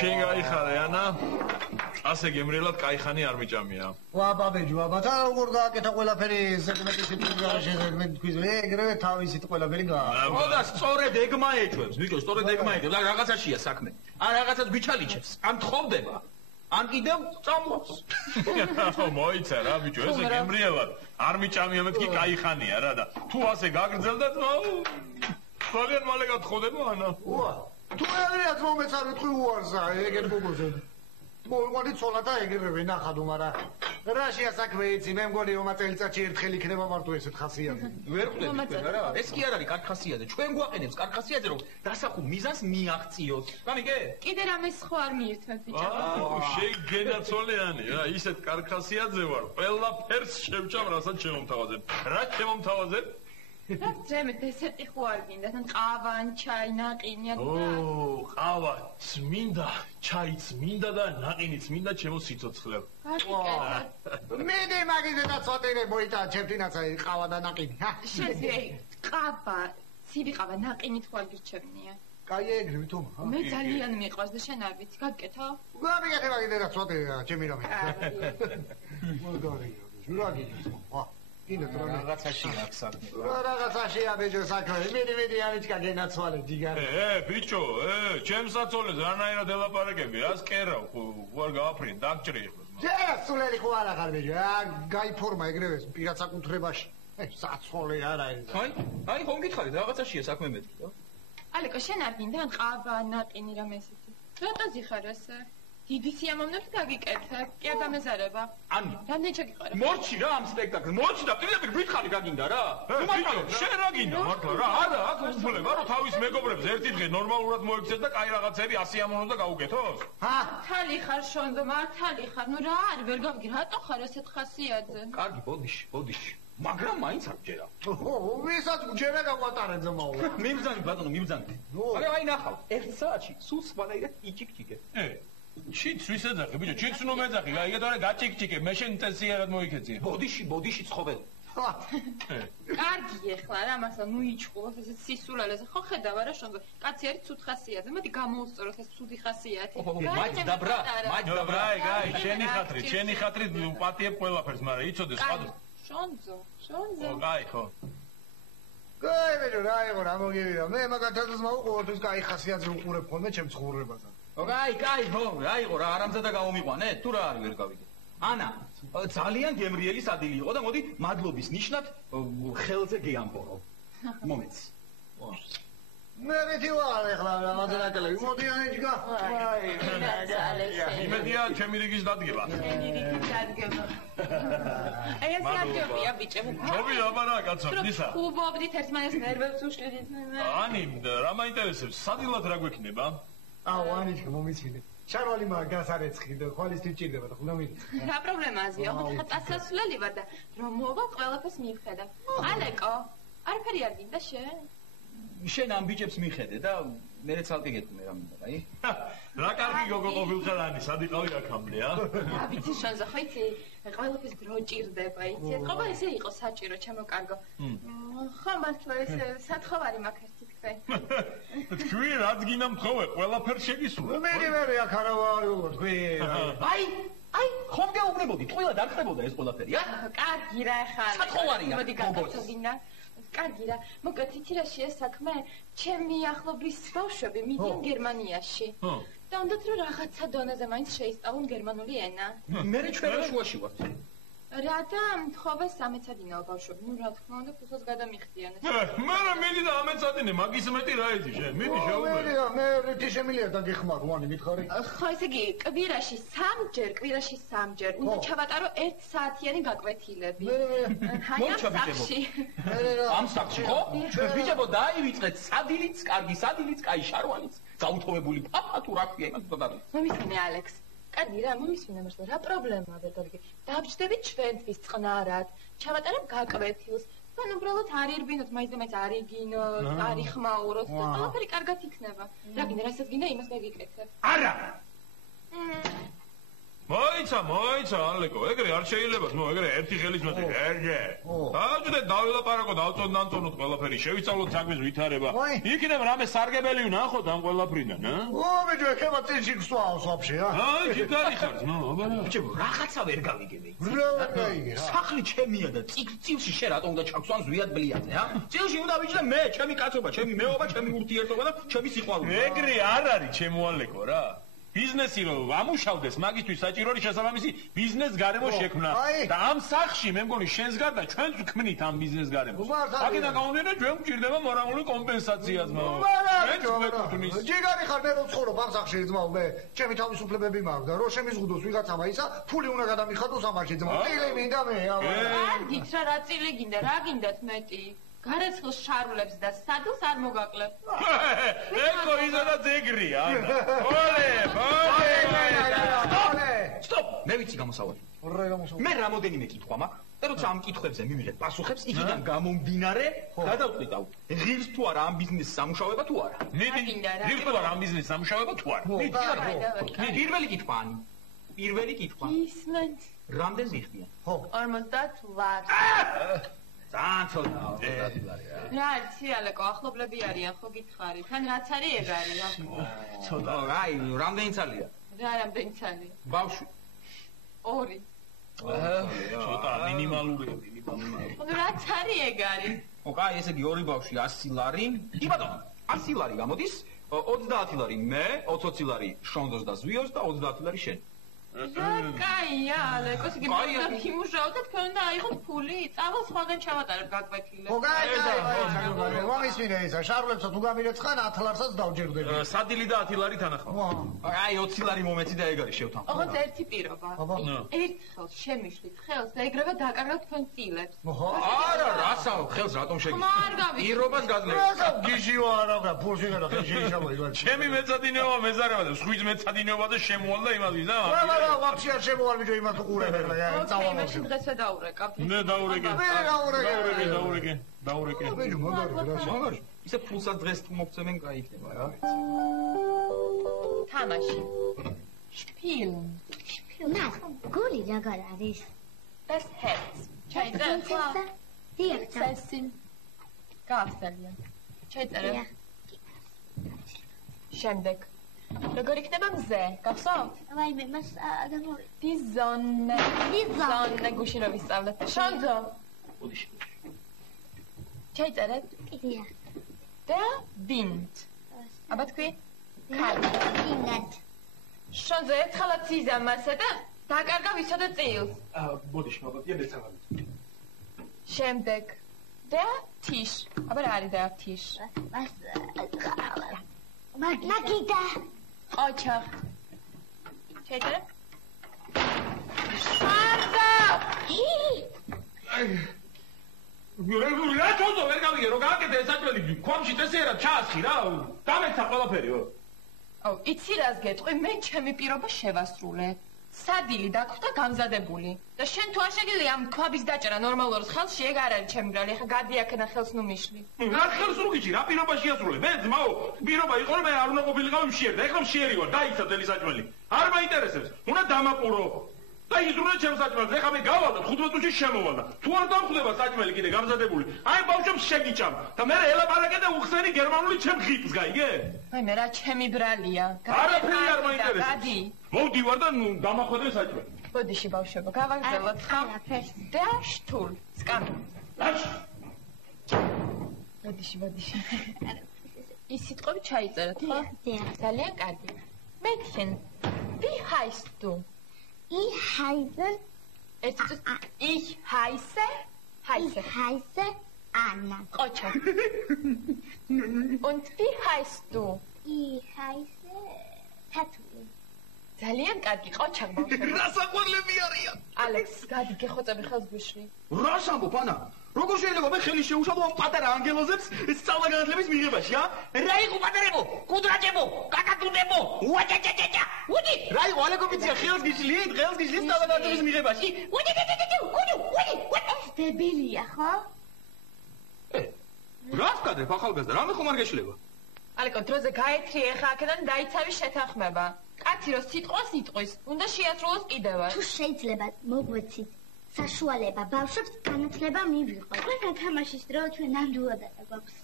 შენ გაიხარე ანა ასე გემრიელად кайხანი არ მიჭამია ვა ბაბეჯო აბა და როგორ გააკეთა ყველაფერი სეგმენტის ტიპის სეგმენტ თქვის ეგრევე თავისით ყველაფერი გააკეთა ხოდა სწორედ ეგმა ეჭვებს ბიჭო სწორედ ეგმა ეჭვებს და რაღაცაშია საქმე ან რაღაცას გიჩალიჩებს ან თხოვდება ან კიდევ წამლავს მოიცა რა ბიჭო ესე გემრიელად არ მიჭამია მეთქი кайხანია რა და თუ ასე გაგრძელდეთ ძალიან მალე გათხოვდება ანა თუ ეგრეაც მომეც არ ვიტყვი უარსა ეგეთ გოგოზე მოიყვანდი ცოლა და ეგრევე ნახადო მაგრამ რაშია საქმე იცი მე მგონი რომ წელიწადში ერთხელ იქნება მარტო ესეთ ხასიათი ვერ ხვდები რა ეს კი არ არის კარგი ხასიათი ჩვენ გვაყენებს კარგი ხასიათი რომ დასახულ მიზანს მიაღწიოს გამიგე კიდე რამე სხვა არ მიირთმევთ ბიჭო შენ გენაცოლიანი რა ისეთ კარგი ხასიათზე ვარ ყველაფერს შევჭამ რასაც შემომთავაზებ რა შემომთავაზებ რა ძემე დესერტი ხო არ გინდა თან ყავა ჩაი ნაყინი ყავა წმინდა ჩაიც მინდა და ნაყინიც მინდა ჩემო სიცოცხლე მე მაგიზე და ცოტინე მოიტა ჩემთინაც ყავა და ნაყინი შეძე ყავა ცივი ყავა ნაყინი თუ არ გირჩევნია კაი ეგრე ვითომ მე ძალიან მიყვარს და შენ არ ვიცი გაგკეთო გამიგეთე მაგიზე და ცოტინე ჩემი რამე მოგარია ჟურაგიძე ვა ინდა ტრონა რაღაცაში აქვს საქმე რაღაცაში აბეჯო საქმე მიდი ანიჩკა გენაცვალე ჯიგარი ბიჭო ჩემს საწოლეს რანაირად ელაპარაკები რას კერავ ხوار გააფრინ დაგჭრი ჯერა სულელი ხო არა ხარ ბიჭო გაიფორმა ეგრევე პირად საკუთრებაში საწოლე არა ეს აი ხომ გითხარით რაღაცაშია საქმე მეთქი ალეკო შენ არ გინდა ან ყავა ნაყინი რამე ესეთი რატო ზიხარ ესე დიდი სიამოვნებით გაგიკეთე, კი არ დამეზარება. ანუ, რამდენი ჩაგიყარა? მორჩი რა ამ სპექტაკლს, მორჩი და პირდაპირ გითხარი გაგინდა რა. ბიჭო, შენ რა გინდა მართლა რა? არა, აქ უბრალოდ რომ თავის მეგობრებს ერთი დღე ნორმალურად მოიქცეს და კაი რაღაცები ასიამოვნოს და გაუკეთოს? მართალი ხარ შონდო, მართალი ხარ. ნუ რა არის, ვერ გავიგე, რატო ხარ ესეთ ხასიათზე? კარგი, ბოდიში. მაგრამ მაინც არ გჯერა. ვისაც გჯერა გაყვატარე ძმაო. მიმბძანით ბატონო, მიმბძანით. მაგრამ აი ნახავ, 1 საათში სულ სხვანაირად იჭიქჭიქე. ჩიც ვის ეძახი ბიჭო ჩიც ნუ მეძახი იგივე თორე გაჭიქჭიქე მე შენ წესიერად მოიქეცი ბოდიში ცხოველი კარგი ეხლა რა მასა ნუ იჭყულოს ესე სისულელეს ხო ხედავ რა შონდო კაცი არის ცუდ ხასიათზე მოდი გამოუსწოროთ ეს ცუდი ხასიათი მაჯ დაბრა აი შენი ხათრით პატიებ ყველაფერს მაგრამ იცოდეს სხვა შონძო აი ხო გაი ბიჭო რა იყო რა მოგივიდა მე მაგათაც მოუყუროთ კაი ხასიათზე უყურებ ხოლმე ჩემ ცხოვრებაზე კაი ხო აიღო რა არამზადა გამომიყვანე თუ რა არის ვერ გავიგე ანა ძალიან გემრიელი სადილი იყო და მოდი მადლობის ნიშნად ხელზე გეამბორო მომეც მე რითი ვარ ეხლა რამაზე ნაკელები მოდი ანიჩკა იმედია ჩემი რიგის დადგება ჩემი რიგის დადგება აი ეს დადგებია ბიჭებო ჯობი აბარა კაცო ისა ხუბობდით ერთმანეთს ნერვებს უშლიდით ანი რა მაინტერესებს სადილად რა გვექნება აუ ანიჩკა მომიცინე შარვალი მაგას არ ეცხი და ხვალისთვის ჭირდება და ხუნა მიდი რა პრობლემაზეა ხო ხა წასასვლელი ვარ და რომ მოვა ყველაფერს მივხედავ ალეკო არაფერი არ გინდა შენ ამ ბიჭებს მიხედე და მე ცალკე გეტყვი რა მინდა აი რა კარგი გოგო ყოფილხარ ანი სად იყავი აქამდე ვიცი შენზე ხო იცი ყველაფერს დრო ჭირდება იცი ეთყობა ესე იყო საჭირო ჩემოკარგო ხო მართლა ესე სათხოვარი მაგერთი თქვი რაც გინდა მხოვე ყველაფერს შეგისურვა მე აქ არა ვარ თქვი აი ხომ გეუბნებოდი ყველა დაგხდებოდა ეს ყველაფერი კარგი რა ხარ სათხოვარია მოდი გაგაცოდინა კარგი რა მოკლედ იცი რა შეა საქმე ჩემი ახლობის ბავშვები მიდიან გერმანიაში და უნდათ რომ რაღაცა დონეზე მაინც შეისწავლონ გერმანული ენა მე ჩვენ შუაში ვართ რა და თხოვე სამეცადინეო ბავშვები ნუ რა თქმა უნდა ფულს გადამიხდიანეთ მაგრამ მიდი და ამეცადინე მაგის მეტი რა იცი შენ მიდი შეუბერი მე რითი შემიძლია დაგეხმარო ვანი მითხარი ხო ესე იგი კვირაში 3 ჯერ უნდა ჩავატარო 1 საათიანი გაკვეთილები აი ამ საქმეში ხო ბიჭებო დაივიწყეთ სადილიც კარგი სადილიც კაი შარვალიც გაუთოვებული პაპა თუ რა ქვია იმას უნდა დადო მომისმინე ალექს კარგი რა მომისმინე მართლა რა პრობლემაა ვერ გავიგე დავჯდებით ჩვენთვის წყნარად ჩავატარებ გაკვეთილს თან უბრალოდ არ ირბინოთ მაინც და მაინც არ იგინოთ არ იხმაუროთ და ყველაფერი კარგად იქნება რა გინდა რასაც გინდა იმას გაგიკეთებ არა მოიცა ალეკო ეგრე არ შეიძლება ეგრე ერთი ხელის მეტი ერგე დააჭდე დავილაპარაკოთ ავწონდანწონოთ ყველაფერი შევისწავლოთ საქმის ვითარება იქნებ რამე სარგებელი ვნახოთ ამ ყველაფრიდან მეჯო ეხება წინში გსვავს ვაფშე ჩიტარი ხარ აბარა ბიჭო რაღაცა ვერ გავიგები რა სახლი ჩემია და წილში შე რატომ უნდა ჩაგსვან ზვიად ბლიაძე წილში უნდა ვიჯდე მე ჩემი კაცობა ჩემი მეობა ჩემი ურთიერთობა და ჩემი სიყვარული ეგრე არ არის ჩემო ალეკო რა ბიზნესი რომ ამუშავდეს მაგისთვის საჭიროა შესაბამისი ბიზნეს გარემო შექმნა და ამ სახში მე მგონი შენს გარდა ჩვენც ვქმნით ამ ბიზნეს გარემოს აქედან გამომდინარე ჩვენ გვჭირდება მორალური კომპენსაცია ძმაო ჯიგარი ხარ მე რო ცხოვრობ ამ სახში ძმაო მე ჩემი თავისუფლებები მაქვს და რო შემიზღუდოს ვიღაცამა ისა ფული უნდა გადამიხადოს ამაში ძმაო წილი მინდა მე კარგით რა წილი გინდა რა გინდათ მეტი გარეცხილს შარულებს და სადელს არ მოგაკლებ. ეკო იზოდა ძეგრია. ოლე. სტოპ, მე ვიცი გამოსავალი. მე რამოდენიმე კითხვა მაქვს და როცა ამ კითხვებზე მივიღებ პასუხებს, იქიდან გამომდინარე გადავწყვიტავ. ღირს თუ არა ამ ბიზნესის სამუშაოება თუ არა. ღირს თუ არა ამ ბიზნესის სამუშაოება თუ არა. პირველი კითხვა ანი. პირველი კითხვა. ისმენთ. რამდენზე იხდიან? 50 ლარს. ძალიან ცოტაა 50 ლარი რა. რა იცი ალეკო ახლობლები არიან ხო გითხარი თან რაც არის ეგ არის ცოტა აი რამდენი ცალია რა რამდენი ცალია ბავშვი 2 ცოტა მინიმალურია ხო რაც არის ეგ არის ხო კაი ესე იგი 2 ბავშვი 100 ლარი კი ბატონო 100 ლარი გამოდის 30 ლარი მე 20 ლარი შონდოს და ზვიოს და 30 ლარი შენ რა კაია ალეკო იგი უნდა იმუშაოთ და თქვენ უნდა აიღოთ ფული წავალ სხვაგან ჩავატარებ გაკვეთილებს ხო კაი მომისმინე ისა შარულებსაც თუ გამირეცხან 10 ლარსაც დავჯერდები სადილი და 10 ლარი თანახმად აი 20 ლარი მომეცი და ეგ არის შევთან ოღონდ ერთი პირობა ერთხელ შემიშლით ხელს და ეგრევე დაკარგავთ თქვენ წილებს არა რასაო ხელს რატომ შეგიძლია პირობას გაძლევთ რასაო გიჟიო არა რა ფულში გადა ხელში ისამოი ჩემი მეცადინეობა მეზარება და სხვის მეცადინეობა და შემოვალ და იმადის და ვაფშე არ შემოვალ მიჯო იმას უყურებენ რა ოკეი მაშინ დღესვე დაურეკავ მე დაურეკე მეჯო მაგარი ისე ფულსაც დღეს თუ მოგწემენ გაიქნება რა ვიცი თამაში შპილ ნა გული როგორ არის das herz ჩაიწერა დიახ გავსალია ჩაიწერა შემდეგ როგორ იქნება მზე? გახსოვთ? ვაი მე მას გამოვიდა. დიზონე გუშინ რომ ვისწავლეთ. შონძო. ოდიში. ჩაიწერეთ? დიახ. და ვინდ. აბა თქვი? კალინად. შონძო ერთხელაც იზამასე და დაკარგა ვისოდა წილს. ბოდიში მოგდია მეცავალი. შემდეგ. და თიშ. აბა რა არის და თიშ? მას მაგიდა. ოჩახ. ჩაიწერე? შანზა! რა თქო ვერ გავიგე რომ გააკეთე საჭმელი ქვამში წესიერა ჩაასხი რა დამეცა ყველაფერიო აუ იცი რას გეტყვი მე ჩემი პირობა შევასრულე სადილი დაგვხდა გამზადებული და შენ თუ არ შეგიძლია ამ ქვაბის დაჭერა ნორმალურად ხელში ეგ არ არის ჩემი ბრალი ხა გადი აქედან ხელს ნუ მიშლი რა ხელს რო გიჭი რა პირობა შეასრულე მე ძმაო პირობა იყო რომ მე არ უნდა ყოფილიყავი მშიერი და ეხლა მშიერი ვარ დაიცა ძელი საჭმელი არ მაინტერესებს უნდა დამაყურო და იზრუნე ჩემს საჭმელს ეხლა მე გავალ 15 წუთში შემოვალ და თუ არ დამხვდება საჭმელი კიდე გამზადებული აი ბავშვებს შეგიჭამ და მე ელაპარაკე და უხსენი გერმანული ჩემ ხიტს გაიგე აი მე რა ჩემი ბრალია არაფერი არ მაინტერესებს გადი მოვდივარ და დამახვედრე საჭმელი ბოდიში ბავშვებო გავაგზავნოთ ხა და შტულ სკამი ბოდიში ის სიტყვები ჩაიწერეთ ხო ძალიან კარგი მეკენ wie heißt du Ich heiße Anna. Ocha. Und wie heißt du? Ich heiße Tatui. ძალიან კარგი ყოჩა ბავშვები. რა საყვარლები არიან? ალექს, გადი გეხოცები ხელს გვიშვი. რას ამბობ ანა? როგორ შეიძლება მე ხელი შეუშალო ამ პატარა ანგელოზებს სწავლა განათლების მიღებაში, ა? რა იყო პატარებო? კუდრაჭებო, კაკადუნებო, უაჭაჭაჭა. უდი, რა იყო ალეკობიცია ხელს გიშლი, სწავლა განათლების მიღებაში. უდი. დებილია ხო? რას გადებ ახალგაზრდა? რამე ხომ არ გეშლება? ალეკო დროზე გაეთრიე ხა აქედან დაიცავი შეთანხმება. კაცი რო სიტყვას იტყვის, უნდა შეასრულოს კიდევაც. თუ შეიძლება მოგვეცით საშუალება ბავშვებს განათლება მივიღოთ. ყველა თამაშის დრო ჩვენ ნამდვილად გვაქვს.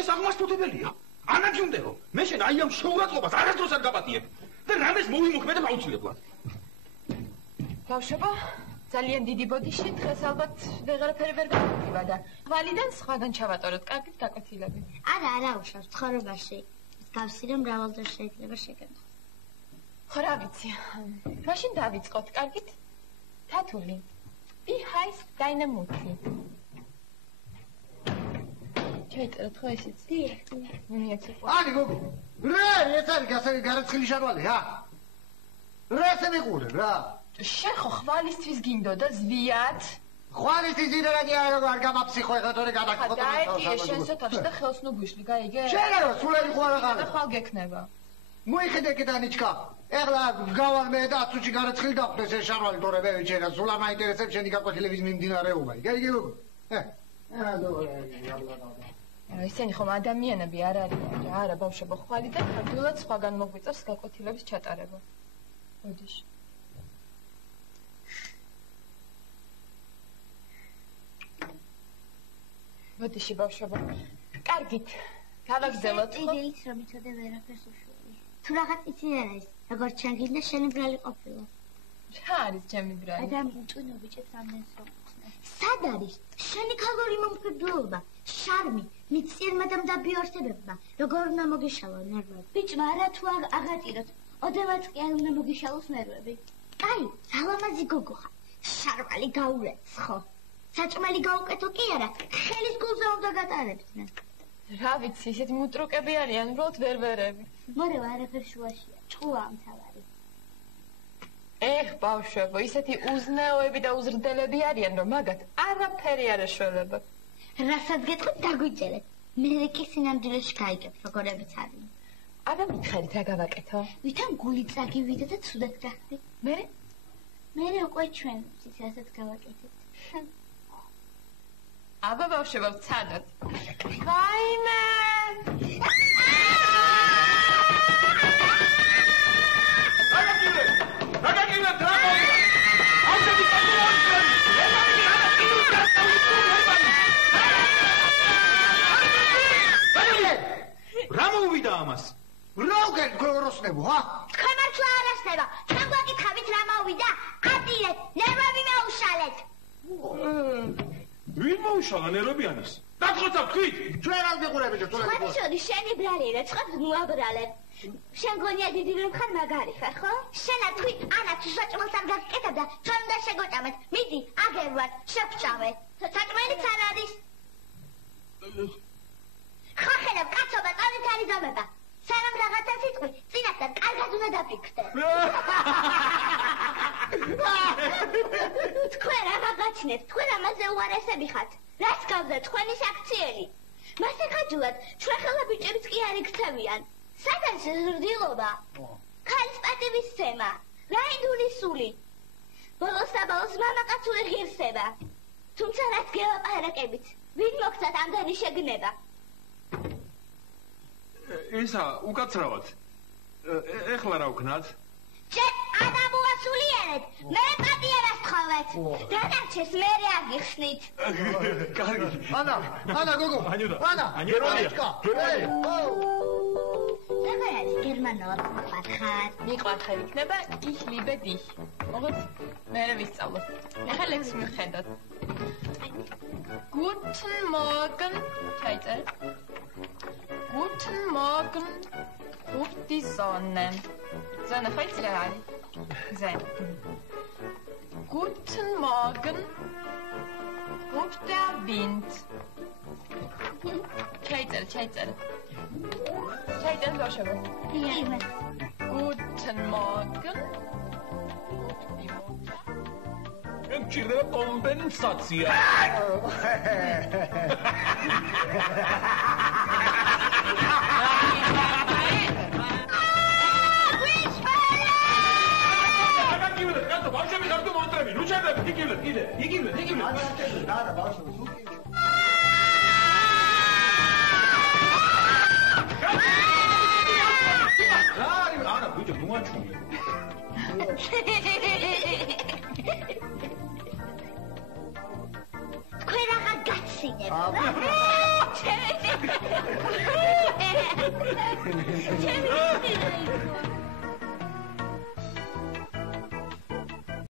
ეს აღმასრულებელია. ანაგიუნდერო, მე შენ აი ამ შეურაცხყოფას არასდროს არ გაპატიებ. და რამეს მოვიმოქმედებ აუცილებლად. ბავშვებო, ძალიან დიდი ბოდიში, დღეს ალბათ ვეღარაფერი ვერ გავაკეთება და ვალიდან სხვაგან ჩავატოროთ, კარგით გაკვეთილები. არა უშავს ცხოვრებაში. მსგავსი რომ მრავალჯერ შეიძლება შეგემხოს. ხო რა ვიცი. მაშინ დავიწყოთ, კარგით? თათული. Wie heißt deine Mutter? ჩაიწერეთ ხო ესეც? დიახ. ანი გოგო. რა, ეს არის გარაცხილი ჟარვალი, რა. რა ესე მიყურე, რა. შენ ხო ხვალისთვის გინდოდა ზვიად? ხვალისთვის იდერადი არ გამაფსიხო ეხლა თორე გადაგხო. დაეტიე შენს ოთახში და ხელს ნუ გვიშლი, გაიგე? შენ რა, სულელი ხო არ აღარ. ხვალ გექნება. მოიხედე კედანიჩკა. ეხლა გავალ მე და აცუჩი გარაცხილი დახვდეს ეს ჟარვალი თორე მე ვიჩერა. სულ არ მაინტერესებს შენი გაკვეთილების მიმდინარეობა. გაიგე გოგო? ისინი ხომ ადამიანები არ არიან რა, არა ბავშვებო, ხვალიდან ფარდულად სხვაგან მოგვიწევს გაკვეთილების ჩატარება. ოდიში. ოდიში ბავშვებო. კარგით. გავაგზავნოთ ხო? იდეით რომ იცოდე ვერაფერს უშუალო. თუ რაღაც იცი არ არის, როგორც ჩვენ გინდა შენი ბრალი ყოფილა. რა არის ჩემი ბრალი? ადამიანი ტუნო ბიჭებს ამდენს რომ ხსნას. სად არის შენი ქალური მომხიბვლობა, შარმი, მიწირმა და მდაბიორსებებმა, როგორ უნდა მოგიშალო ნერვები? ბიჭმა არა თუ აღატიროთ, ოდემაც კი არ უნდა მოგიშალოს ნერვები. კაი, სალამაზი გოგო ხარ. შარვალი გაურეც ხო? საჭმელი გაუკეთო კი არა, ხელის გულზე უნდა გატარებდნენ. რა ვიცი, ისეთი მუტრუკები არიან, უბრალოდ ვერვერები. მორევ არაფერ შუაშია, ჭუაა მთავარი. ეხ, ბავშვებო, ისეთი უზნეოები და უზრდელები არიან, რომ მაგათ არაფერი არ ეშველება. რასაც გეტყვით, დაგვიჭერეთ. მე კი სინამდვილეში გაიგებ, როგორებიც არიან. აბა მითხარით რა გავაკეთო? ვითომ გული წაგივიდა და ცუდად გახდი. მე უკვე ჩვენ ისესაც გავაკეთეთ. აბა ბავშვებო, ვცადოთ. ვაიმე! რაგაგინე დრამა! აუცები კაცოებს! ეხარი არა კიდევ რა მოუვიდა ამას? რა უკეთ გოროსნებო, ჰა? თქვენ მართლა არ ასნება. ჩვენ გვაკითხავით რა მოვიდა? ატირეთ, ნერვები მეუშალეთ. ვინ მოუშალა ნერვებიანის? დაგხოცა თქვით? ჩვენ არ ვიყურებით თუ რა. ხოთიშოდი შენი ბრალი რეცხად მოაბრალებ. შენ გონია დიდი რომ ხარ მაგარი ხარ, ხო? შენა თქვი ანა თუ საჭმელს არ გაგკეთებდა, ჩვენ უნდა შეგოჭამეთ. მიდი, აგერვათ, შევჭამე. საჭმელიც არ არის. ხო ხელებ კაცობა წავით არის დამება. სანამ რაღაცას იტყვი, წინასწარ კარგად უნდა დაფიქრდე. თქვენ რა გაგაჩნეთ? თქვენ ამაზე უარესები ხართ. რას გავდა თქვენი საქციელი? მას ეხაჯულად ჩვენ ხელა ბიჭებს კი არ იქცევიან. სად არის ზრდილობა? ქალის პატივისცემა. რა ინდური სული? ბოლოს-საბოლოს მამაკაცური ღირსება. თუმცა რაც გელაპარაკებით, ვინ მოგცათ ამდენი შეგნება? ისა უკაცრავად. ეხლა რა ვქნათ? შენ ადამიანსულიერად, მე პატიებას თხოვეთ. დადარჩეს მე არ გიხსნით. კარგი. ანა გოგო. ანა. გერმანია. როგორ არის გერმანულად მოხარ? მიყვარხარ იქნება ich liebe dich. როგორც მე ვისწავლო. ახლა ლექსი მიხედოთ. Guten Morgen. ჩაიწერე. Guten Morgen. Ruft die Sonne. Sonne heute rein. Sein. Guten Morgen. Ruft der Wind. Çaydır. Çaydır başa bak. Guten Morgen. Ruft die Mutter. მჭირდება კომპენსაცია. ბავშვები გარტო მონტრები, ნუ ჩერდები, იგივე. არა, ბავშვები, თუ კი. რა არის? თქვენ აღარ გაცინებთ. რა